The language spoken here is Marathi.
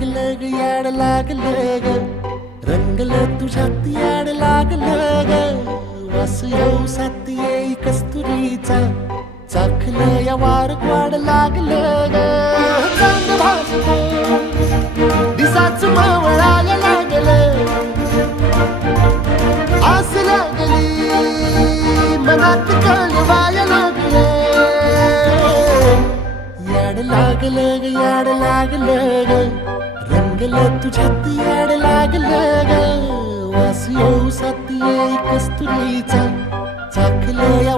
लागलं ग याड लागलं ग रंगलं तुझ्यात याड लागलं ग वास येऊ सात येई कस्तुरीचा चाखलं या वार वाड लागलं ग चांग भासतो दिसाच मावळायला लागलं आस लागली मनात कळवायला लागलं याड लागलं ग याड लागलं ग रंगलं तुझ्यात याड लागलं ग वास येऊ सात येई कस्तुरीचा चाखलं या